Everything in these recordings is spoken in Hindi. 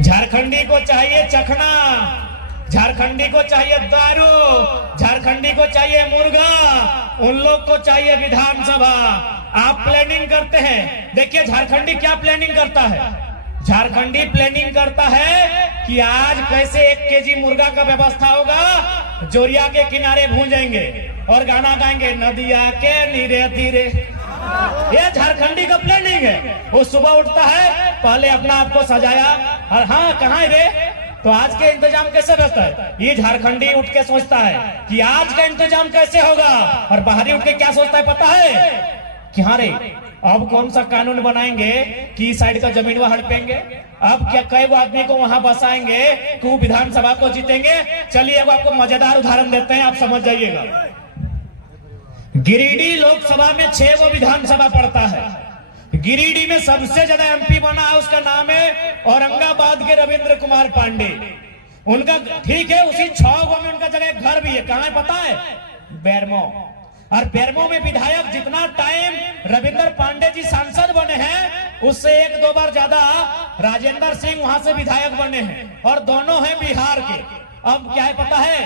झारखंडी को चाहिए चखना, झारखंडी को चाहिए दारू, झारखंडी को चाहिए मुर्गा, उन लोग को चाहिए विधानसभा। आप प्लानिंग करते हैं, देखिए झारखंडी क्या प्लानिंग करता है। झारखंडी प्लानिंग करता है कि आज कैसे 1 केजी मुर्गा का व्यवस्था होगा, जोरिया के किनारे भूंजेंगे और गाना गाएंगे नदिया के नीरे धीरे। ये झारखंडी का प्लानिंग है। वो सुबह उठता है, पहले अपना आप को सजाया, और हाँ कहाँ रे, तो आज के इंतजाम कैसे रहता है। ये झारखंडी उठ के सोचता है कि आज का इंतजाम कैसे होगा, और बाहरी उठ के क्या सोचता है पता है कि हाँ रे अब कौन सा कानून बनाएंगे कि इस साइड का जमीन वह हड़पेंगे, अब क्या कई आदमी को वहां बसाएंगे कि विधानसभा को जीतेंगे। चलिए अब आपको मजेदार उदाहरण देते हैं, आप समझ जाइएगा। गिरिडीह लोकसभा में 6 वो विधानसभा पड़ता है। गिरिडीह में सबसे ज्यादा एमपी बना है, उसका नाम है औरंगाबाद के रविंद्र कुमार पांडे। उनका ठीक है, उसी 6 गो में उनका जगह घर भी है। कहां है पता है? बेरमो। और बेरमो में विधायक जितना टाइम रविंद्र पांडे जी सांसद बने हैं, उससे 1-2 बार ज्यादा राजेंद्र सिंह वहां से विधायक बने हैं, और दोनों हैं बिहार के। अब क्या है पता है,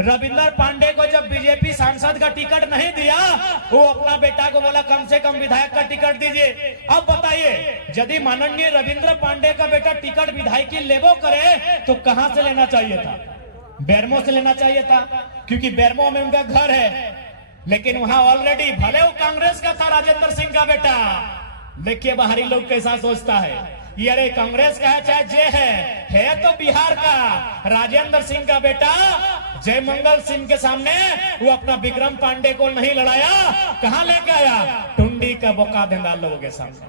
रविंद्र पांडे को जब बीजेपी सांसद का टिकट नहीं दिया, वो अपना बेटा को बोला कम से कम विधायक का टिकट दीजिए। अब बताइए, यदि माननीय रविंद्र पांडे का बेटा टिकट विधायकी लेबो करे तो कहां से लेना चाहिए था? बेरमो से लेना चाहिए था, क्योंकि बेरमो में उनका घर है। लेकिन वहां ऑलरेडी भले वो कांग्रेस का था राजेंद्र सिंह का बेटा। देखिए बाहरी लोग कैसा सोचता है, ये अरे कांग्रेस का है चाहे जे है तो बिहार का। राजेंद्र सिंह का बेटा जयमंगल सिंह के सामने वो अपना विक्रम पांडे को नहीं लड़ाया, कहां लेके आया? टुंडी का बोका धंधा लोगों के सामने।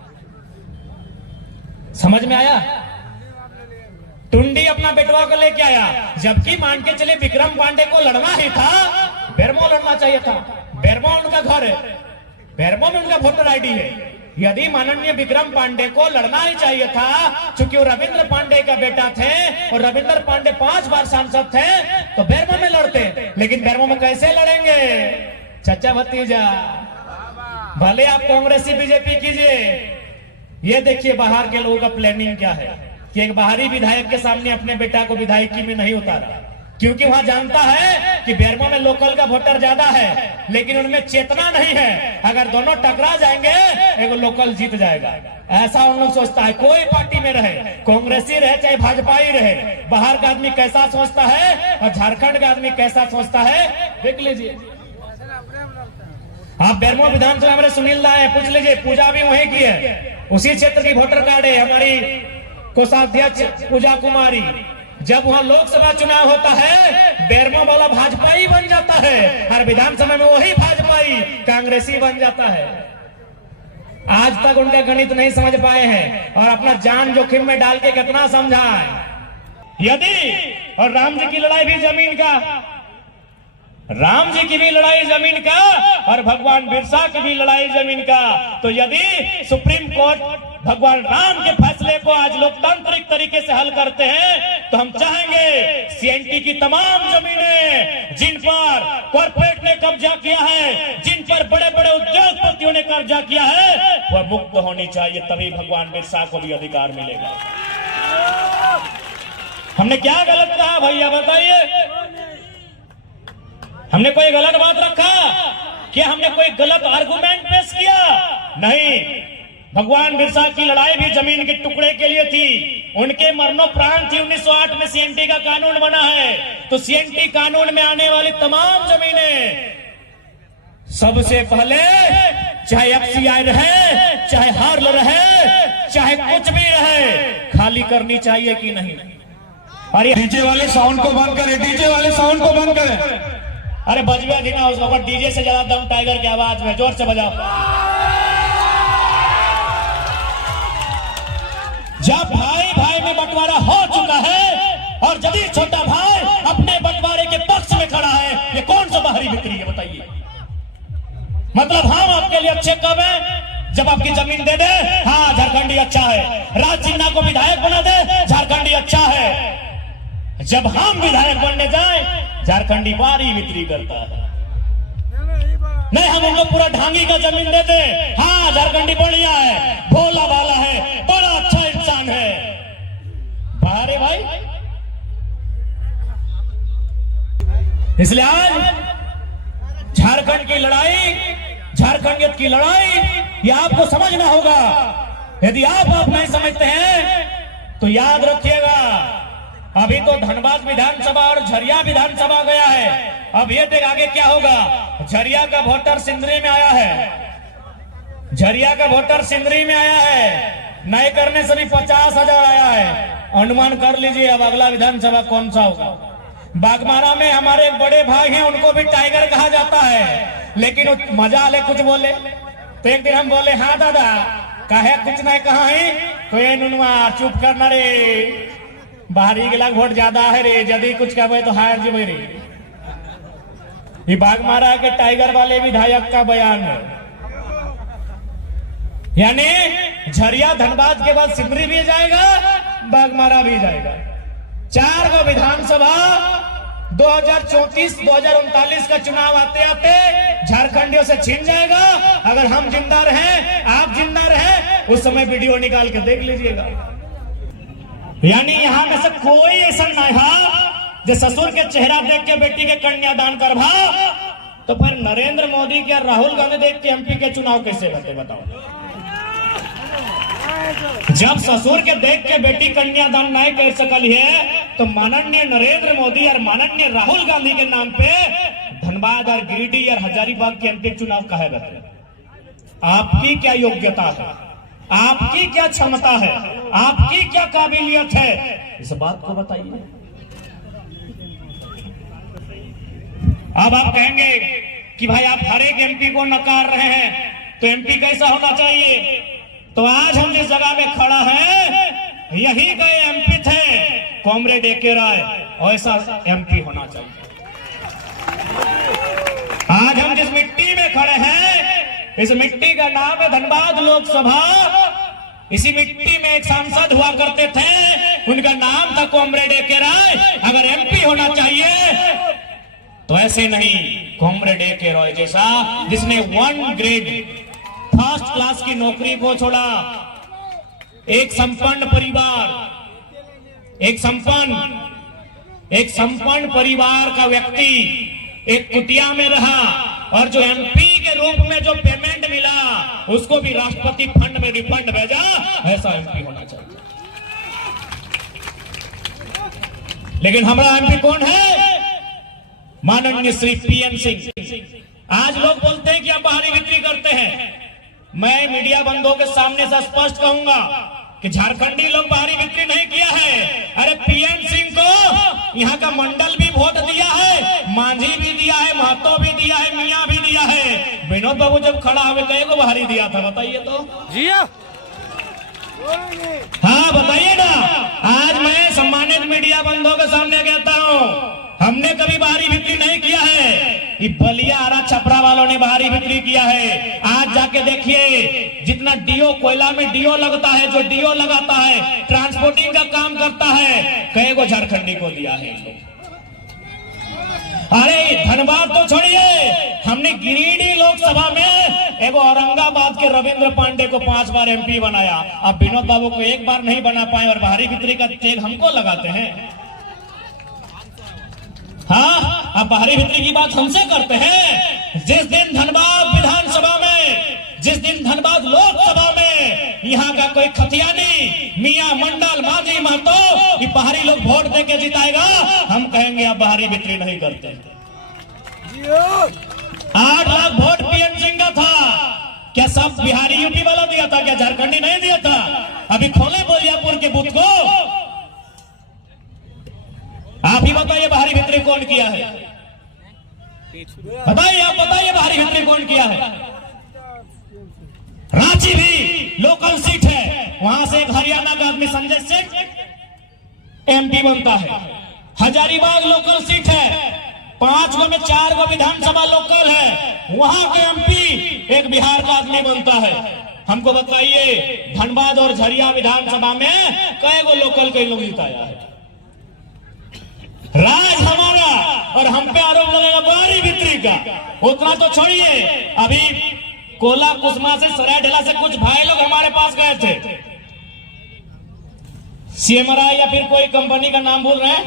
समझ में आया? टुंडी अपना बेटवा को लेके आया, जबकि मान के चले विक्रम पांडे को लड़ना ही था, बेरमो लड़ना चाहिए था। बेरमो उनका घर है, बेरमो में उनका वोटर आईडी है। यदि माननीय विक्रम पांडे को लड़ना ही चाहिए था, क्योंकि वो रविंद्र पांडे का बेटा थे और रविंद्र पांडे 5 बार सांसद थे, तो बेरमो में लड़ते। लेकिन बेरमो में कैसे लड़ेंगे? चचा भतीजा, भले आप कांग्रेसी बीजेपी कीजिए। ये देखिए बाहर के लोगों का प्लानिंग क्या है कि एक बाहरी विधायक के सामने अपने बेटा को विधायकी में नहीं उतारा, क्योंकि वहां जानता है कि बेरमो में लोकल का वोटर ज्यादा है, लेकिन उनमें चेतना नहीं है। अगर दोनों टकरा जाएंगे एक लोकल जीत जाएगा, ऐसा उन लोग सोचता है। कोई पार्टी में रहे, कांग्रेसी रहे चाहे भाजपा ही रहे, बाहर का आदमी कैसा सोचता है और झारखंड का आदमी कैसा सोचता है देख लीजिए। आप बेरमो विधानसभा में सुनील दा है, पूछ लीजिए, पूजा भी वहीं की है, उसी क्षेत्र की वोटर कार्ड है हमारी कोषाध्यक्ष पूजा कुमारी। जब वहां लोकसभा चुनाव होता है, बेरमो वाला भाजपाई बन जाता है, और विधानसभा में वही भाजपाई कांग्रेसी बन जाता है। आज तक उनका गणित नहीं समझ पाए हैं, और अपना जान जोखिम में डाल के कितना समझाए। यदि और राम जी की लड़ाई भी जमीन का, राम जी की भी लड़ाई जमीन का, और भगवान बिरसा की भी लड़ाई जमीन का। तो यदि सुप्रीम कोर्ट भगवान राम के फैसले को आज लोकतांत्रिक तरीके से हल करते हैं, तो हम चाहेंगे सीएनटी की तमाम जमीनें जिन पर कॉर्पोरेट ने कब्जा किया है, जिन पर बड़े बड़े उद्योगपतियों ने कब्जा किया है, वह मुक्त होनी चाहिए। तभी भगवान बिरसा को भी अधिकार मिलेगा। हमने क्या गलत कहा भैया बताइए? हमने कोई गलत बात रखा क्या? हमने कोई गलत आर्गुमेंट पेश किया? नहीं। भगवान बिरसा की लड़ाई भी जमीन के टुकड़े के लिए थी, उनके मरणोप्राण थी। 1908 में सीएनटी का कानून बना है, तो सीएनटी कानून में आने वाली तमाम जमीनें सबसे पहले, चाहे एफसीआई रहे, चाहे हार्ल रहे, चाहे कुछ भी रहे, खाली करनी चाहिए कि नहीं। अरे डीजे वाले साउंड को बंद करें, डीजे वाले साउंड को बंद करें। अरे बजवा धीमा उसको, डीजे से ज्यादा दम टाइगर की आवाज में, जोर से बजाओ। जब भाई भाई में बंटवारा हो चुका है और यदि छोटा भाई अपने बंटवारे के पक्ष में खड़ा है, ये कौन सा बाहरी बिक्री है बताइए? मतलब हम आपके लिए अच्छे कब हैं? जब आपकी जमीन दे दे, हाँ झारखंडी अच्छा है। राज सिन्हा को विधायक बना दे, झारखंडी अच्छा है। जब हम विधायक बनने जाए, झारखंडी बारी बिक्री करता है। नहीं, हम उनको पूरा ढांगी का जमीन देते, हाँ झारखंडी बढ़िया है, भोला भाला है, बड़ा अच्छा इंसान है। अरे भाई, इसलिए आज झारखंड की लड़ाई, झारखंडियत की लड़ाई, ये आपको समझना होगा। यदि आप नहीं समझते हैं तो याद रखिएगा, अभी तो धनबाद विधानसभा और झरिया विधानसभा गया है, अब ये देख आगे क्या होगा। झरिया का वोटर सिंदरी में आया है, झरिया का वोटर सिंदरी में आया है, नए करने से भी 50,000 आया है। अनुमान कर लीजिए अब अगला विधानसभा कौन सा होगा। बागमारा में हमारे एक बड़े भाई हैं, उनको भी टाइगर कहा जाता है, लेकिन मजा ले कुछ बोले तो एक दिन हम बोले हाँ दादा कहे कुछ नहीं कहा है, तो ये नुनुआ चुप करना रे, बाहरी के लाख वोट ज्यादा है रे, यदि कुछ कहे तो हार जी रे। ये बागमारा के टाइगर वाले विधायक का बयान है, यानी झरिया धनबाद के बाद सिमरी भी जाएगा, बागमारा भी जाएगा। 4 गो विधानसभा 2034-2039 का चुनाव आते आते झारखंडियों से छीन जाएगा। अगर हम जिंदा रहें, आप जिंदा रहें, उस समय वीडियो निकाल के देख लीजिएगा। यानी यहां में से कोई ऐसा नहीं है जो ससुर के चेहरा देख के बेटी के कन्यादान करवा, तो फिर नरेंद्र मोदी के राहुल गांधी देख के एमपी के चुनाव कैसे होते बताओ। जब ससुर के देख के बेटी कन्यादान नहीं कर सकल है, तो माननीय नरेंद्र मोदी और माननीय राहुल गांधी के नाम पे धनबाद और गिरिडीह और हजारीबाग के एमपी चुनाव कहे रहते। आपकी क्या योग्यता है, आपकी क्या क्षमता है, आपकी क्या काबिलियत है, इस बात को बताइए। अब आप कहेंगे कि भाई आप हर एक एमपी को नकार रहे हैं, तो एमपी कैसा होना चाहिए। तो आज हम जिस जगह में खड़ा है, यही गए एमपी थे कॉमरेड ए.के. राय, ऐसा एमपी होना चाहिए। आज हम जिस मिट्टी में खड़े हैं, इस मिट्टी का नाम है धनबाद लोकसभा। इसी मिट्टी में एक सांसद हुआ करते थे, उनका नाम था कॉमरेड ए.के. राय। अगर एमपी होना चाहिए तो ऐसे नहीं, कॉमरेड ए.के. राय जैसा, जिसने 1 ग्रेड फर्स्ट क्लास की नौकरी को छोड़ा, एक संपन्न परिवार, एक संपन्न परिवार का व्यक्ति एक कुटिया में रहा, और जो एमपी के रूप में जो पेमेंट मिला उसको भी राष्ट्रपति फंड में रिफंड भेजा। ऐसा एमपी होना चाहिए। लेकिन हमारा एमपी कौन है? माननीय श्री पीएन सिंह। आज लोग बोलते हैं कि आप बाहरी बिक्री करते हैं। मैं मीडिया बंधुओं के सामने से स्पष्ट कहूंगा कि झारखंडी लोग बाहरी बिक्री नहीं किया है। अरे पीएन सिंह को यहाँ का मंडल भी वोट दिया है, मांझी भी दिया है, महतो भी दिया है, मियाँ भी दिया है। विनोद बाबू जब खड़ा हुए कई को बाहरी दिया था बताइए तो जी। हाँ बताइए ना। आज मैं सम्मानित मीडिया बंधुओं के सामने कहता हूँ, हमने कभी बाहरी बिक्री नहीं किया है। ये बलिया आरा छपरा वालों ने बाहरी बिक्री किया है। आज जाके देखिए, जितना डीओ कोयला में डीओ लगता है, जो डीओ लगाता है, ट्रांसपोर्टिंग का काम करता है, कई को झारखंडी को दिया है। अरे धनबाद तो छोड़िए, हमने गिरिडीह लोकसभा में एगो औरंगाबाद के रविंद्र पांडे को 5 बार एमपी बनाया। अब विनोद बाबू को 1 बार नहीं बना पाए और बाहरी बिक्री का तेल हमको लगाते हैं। हाँ, अब बाहरी बिक्री की बात हमसे करते हैं। जिस दिन धनबाद विधानसभा में, जिस दिन धनबाद लोकसभा में यहाँ का कोई खतियानी, मियाँ, मंडल, मांझी, महतो, ये बाहरी लोग वोट देके जिताएगा, हम कहेंगे आप बाहरी बिक्री नहीं करते। 8 लाख वोट पीएन सिंह का था। क्या सब बिहारी यूपी वाला दिया था? क्या झारखंडी नहीं दिया था? अभी खोले बोलियापुर के बूथ को। आप ही बताइए बाहरी बिक्री कौन किया है? बताइए, आप बताइए बाहरी बिक्री कौन किया है? रांची भी लोकल सीट है, वहां से एक हरियाणा का आदमी संजय सिंह एमपी बनता है। हजारीबाग लोकल सीट है, 5 गो में 4 गो विधानसभा लोकल है, वहां के एमपी एक बिहार का आदमी बनता है। हमको बताइए धनबाद और झरिया विधानसभा में कई गो लोकल के लोग जिताया है? राज हमारा, और हम पे आरोप लगेगा बाहरी बिक्री का। उतना तो छोड़िए, अभी कोला कुसमा से सराय ढेला से कुछ भाई लोग हमारे पास गए थे। सीएमआरआई या फिर कोई कंपनी का नाम बोल रहे हैं,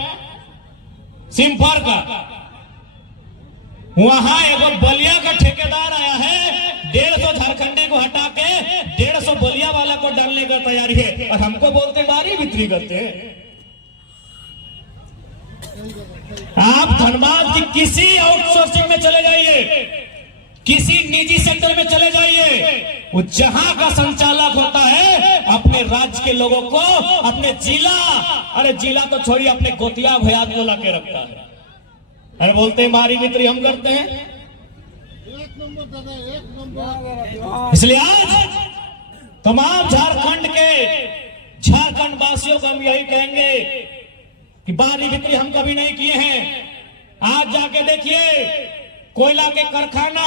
सिम्फर का, वहां एक बलिया का ठेकेदार आया है, 150 झारखंडी को हटा के 150 बलिया वाला को डालने का तैयारी है, और हमको बोलते बारी बिक्री करते हैं। आप धनबाद की किसी आउटसोर्सिंग में चले जाइए, किसी निजी सेक्टर में चले जाइए, वो जहां का संचालक होता है अपने राज्य के लोगों को, अपने जिला, अरे जिला तो छोड़िए, अपने गोतिया भयात को लाके रखता है। अरे बोलते हैं बारी बिक्री हम करते हैं। इसलिए आज तमाम झारखंड वासियों को हम यही कहेंगे कि बारी बिक्री हम कभी नहीं किए हैं। आज जाके देखिए, कोयला के कारखाना,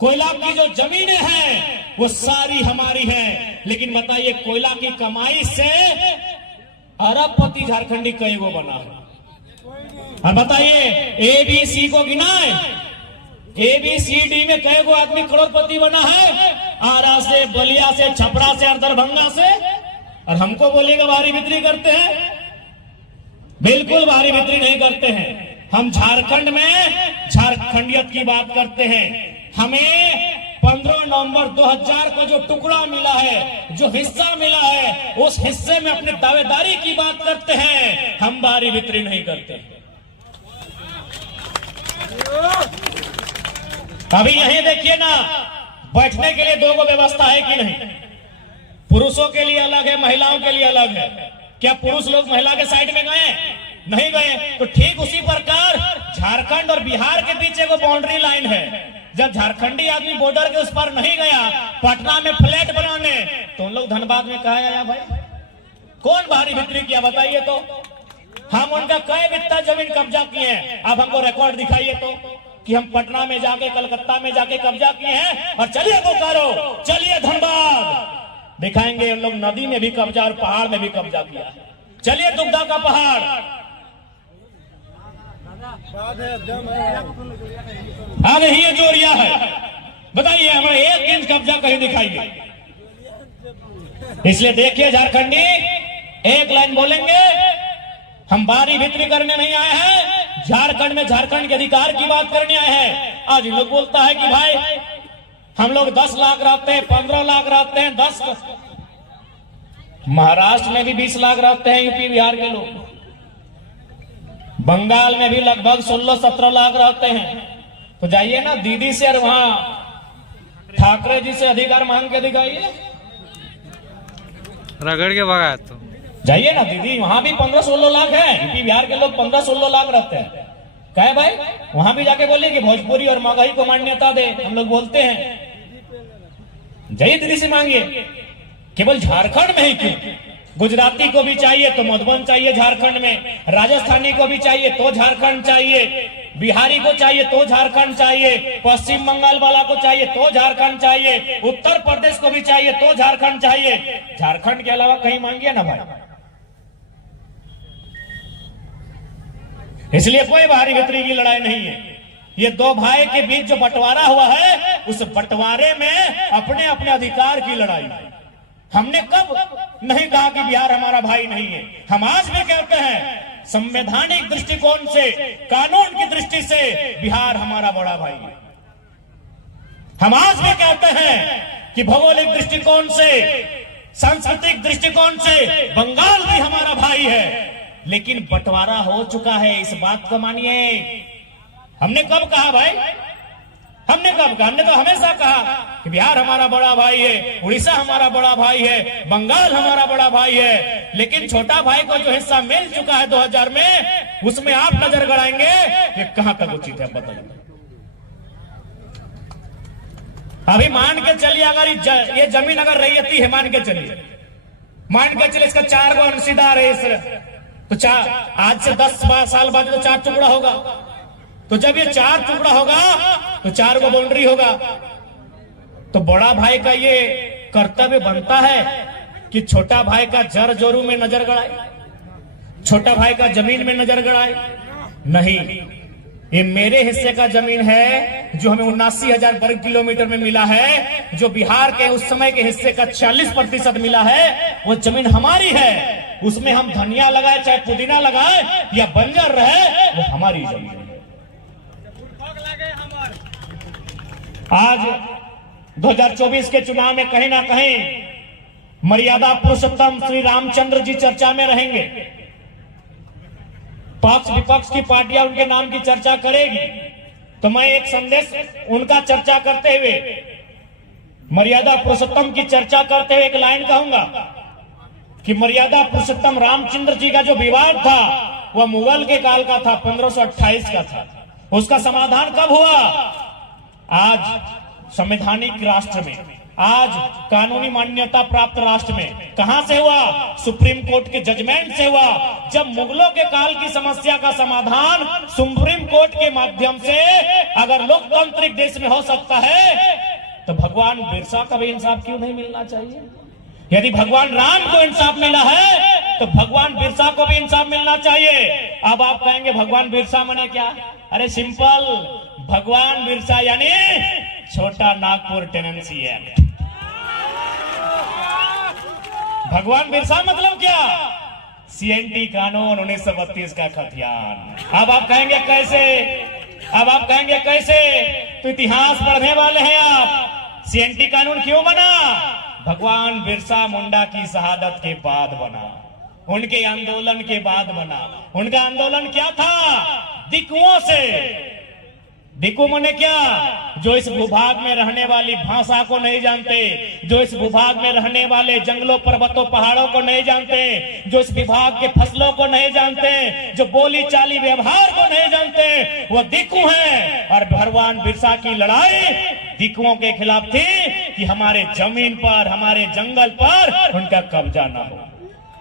कोयला की जो जमीनें हैं वो सारी हमारी हैं, लेकिन बताइए कोयला की कमाई से अरबपति झारखंडी कई गो बना है। अब बताइए एबीसी को गिनाए, ABCD में कई गो आदमी करोड़पति बना है, आरा से, बलिया से, छपरा से और दरभंगा से, और हमको बोलेगा भारी बिक्री करते हैं। बिल्कुल भारी बिक्री नहीं करते हैं। हम झारखंड में झारखंडियत की बात करते हैं। हमें 15 नवंबर 2000 को जो टुकड़ा मिला है, जो हिस्सा मिला है, उस हिस्से में अपनी दावेदारी की बात करते हैं। हम बारी बिक्री नहीं करते। अभी यहीं देखिए ना, बैठने के लिए 2 गो व्यवस्था है कि नहीं? पुरुषों के लिए अलग है, महिलाओं के लिए अलग है। क्या पुरुष लोग महिला के साइड में गए? नहीं गए। तो ठीक उसी प्रकार झारखंड और बिहार के बीच एक बाउंड्री लाइन है। जब झारखंडी आदमी बॉर्डर के उस पर नहीं गया पटना में फ्लैट बनाने, तो उन लोग धनबाद में कहा आया भाई? कौन भारी बिक्री किया बताइए तो? हम उनका कई बित्ता जमीन कब्जा किए हैं। अब हमको रिकॉर्ड दिखाइए तो कि हम पटना में जाके, कलकत्ता में जाके कब्जा किए हैं। और चलिए बोकारो, चलिए धनबाद, दिखाएंगे उन लोग नदी में भी कब्जा और पहाड़ में भी कब्जा किया है। चलिए दुग्धा का पहाड़, अब यही जोरिया है। बताइए हमें 1 इंच कब्जा कहीं दिखाइए। इसलिए देखिए झारखंडी, एक लाइन बोलेंगे, हम बारी बिक्री करने नहीं आए हैं, झारखंड में झारखंड के अधिकार की बात करने आए हैं। आज लोग बोलता है कि भाई हम लोग 10 लाख रहते हैं, 15 लाख रहते हैं, 10, महाराष्ट्र में भी 20 लाख रहते हैं, यूपी बिहार के लोग, बंगाल में भी लगभग 16-17 लाख रहते हैं। तो जाइए ना दीदी से और वहां ठाकरे जी से अधिकार मांग के दिखाइए, रगड़ के भगाया। तो जाइए ना दीदी, वहां भी 15-16 लाख है, यूपी बिहार के लोग 15-16 लाख रहते हैं। कहे भाई वहां भी जाके बोलिए कि भोजपुरी और मगही को मान्यता दे, हम लोग बोलते हैं। जाइए दीदी से मांगिए। केवल झारखंड में ही क्यों, गुजराती को भी चाहिए तो मधुबन चाहिए झारखंड में, राजस्थानी को भी चाहिए तो झारखंड चाहिए, बिहारी को चाहिए तो झारखंड चाहिए, पश्चिम बंगाल वाला को चाहिए तो झारखंड चाहिए, उत्तर प्रदेश को भी चाहिए तो झारखंड चाहिए। झारखंड के अलावा कहीं मांगिए ना भाई। इसलिए कोई भारी बिक्री की लड़ाई नहीं है। ये 2 भाई के बीच जो बंटवारा हुआ है, उस बंटवारे में अपने अपने अधिकार की लड़ाई। हमने कब नहीं कहा कि बिहार हमारा भाई नहीं है? हम आज भी कहते हैं संवैधानिक दृष्टिकोण से, कानून की दृष्टि से बिहार हमारा बड़ा भाई है। हम आज भी कहते हैं कि भौगोलिक दृष्टिकोण से, सांस्कृतिक दृष्टिकोण से बंगाल भी हमारा भाई है। लेकिन बंटवारा हो चुका है, इस बात को मानिए। हमने कब कहा भाई? हमने कब कहा? हमने तो हमेशा कहा कि बिहार हमारा बड़ा भाई है, उड़ीसा हमारा बड़ा भाई है, बंगाल हमारा बड़ा भाई है। लेकिन छोटा भाई को जो हिस्सा मिल चुका है 2000 में, उसमें आप नजर गड़ाएंगे कि कहां तक उचित है, बताइए। अभी मान के चलिए, अगर ये जमीन अगर रैयती है, मान के चलिए, इसका 4 गो अंशीदार है, तो आज से 10 साल बाद तो 4 टुकड़ा होगा। तो जब ये 4 टुकड़ा होगा तो 4 गो बाउंड्री होगा। तो बड़ा भाई का ये कर्तव्य बनता है कि छोटा भाई का जर जोरू में नजर गड़ाए, छोटा भाई का जमीन में नजर गड़ाए। नहीं, ये मेरे हिस्से का जमीन है जो हमें 79,000 वर्ग किलोमीटर में मिला है, जो बिहार के उस समय के हिस्से का 40% मिला है, वो जमीन हमारी है। उसमें हम धनिया लगाए चाहे पुदीना लगाए या बंजर रहे, वो हमारी जमीन है। आज 2024 के चुनाव में कहीं ना कहीं मर्यादा पुरुषोत्तम श्री रामचंद्र जी चर्चा में रहेंगे। पक्ष विपक्ष की पार्टियां उनके नाम की चर्चा करेगी, तो मैं एक संदेश उनका चर्चा करते हुए, मर्यादा पुरुषोत्तम की चर्चा करते हुए एक लाइन कहूंगा कि मर्यादा पुरुषोत्तम रामचंद्र जी का जो विवाद था वह मुगल के काल का था, 1528 का था। उसका समाधान कब हुआ? आज संवैधानिक राष्ट्र में, आज कानूनी मान्यता प्राप्त राष्ट्र में। कहां से हुआ? सुप्रीम कोर्ट के जजमेंट से हुआ। जब मुगलों के काल की समस्या का समाधान सुप्रीम कोर्ट के माध्यम से अगर लोकतांत्रिक देश में हो सकता है, तो भगवान बिरसा का भी इंसाफ क्यों नहीं मिलना चाहिए? यदि भगवान राम को इंसाफ मिला है तो भगवान बिरसा को भी इंसाफ मिलना चाहिए। अब आप कहेंगे भगवान बिरसा माने क्या? अरे सिंपल, भगवान बिरसा यानी छोटा नागपुर टेनेंसी एक्ट। भगवान बिरसा मतलब क्या? CNT कानून 1932 का खतियान। अब आप कहेंगे कैसे? अब आप कहेंगे कैसे? तो इतिहास पढ़ने वाले हैं आप। CNT कानून क्यों बना? भगवान बिरसा मुंडा की शहादत के बाद बना, उनके आंदोलन के बाद बना। उनका आंदोलन क्या था? दिकुओं से। दिकु मने क्या? जो इस भूभाग में रहने वाली भाषा को नहीं जानते, जो इस भूभाग में रहने वाले जंगलों पर्वतों पहाड़ों को नहीं जानते, जो इस विभाग के फसलों को नहीं जानते, जो बोली चाली व्यवहार को नहीं जानते, वो दिकु हैं। और भगवान बिरसा की लड़ाई दिकुओं के खिलाफ थी कि हमारे जमीन पर, हमारे जंगल पर उनका कब्जा ना हो।